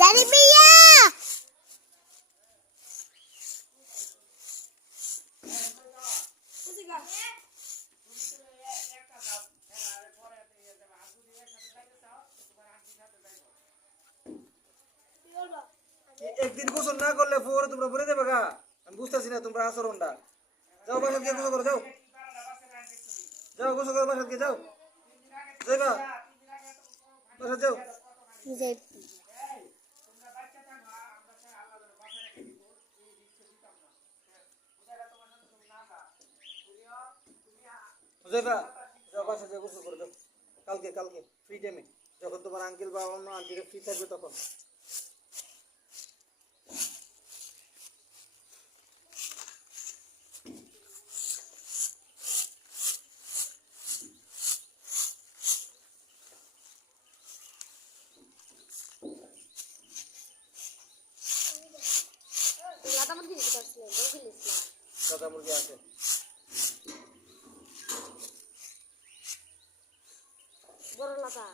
জানি মিয়া একদিন গোসল না করলে পরে তোমরা ভরে দেবে গা। আমি বুঝতেছি না তোমরা আচরণটা। যাও বাসাত গিয়ে গোসল করো, যাও যাও গোসল করো, বাসাত গিয়ে যাও, যাইবা বাসাত যাও। যাইবা যাও বাসাত যাও গোসল করো, যাও। কালকে কালকে ফ্রি টাইমে যখন তোমার আঙ্কেল বা অন্য আন্টিরা ফ্রি থাকবে তখন। দাদা মুরগি আছে বড় লাগা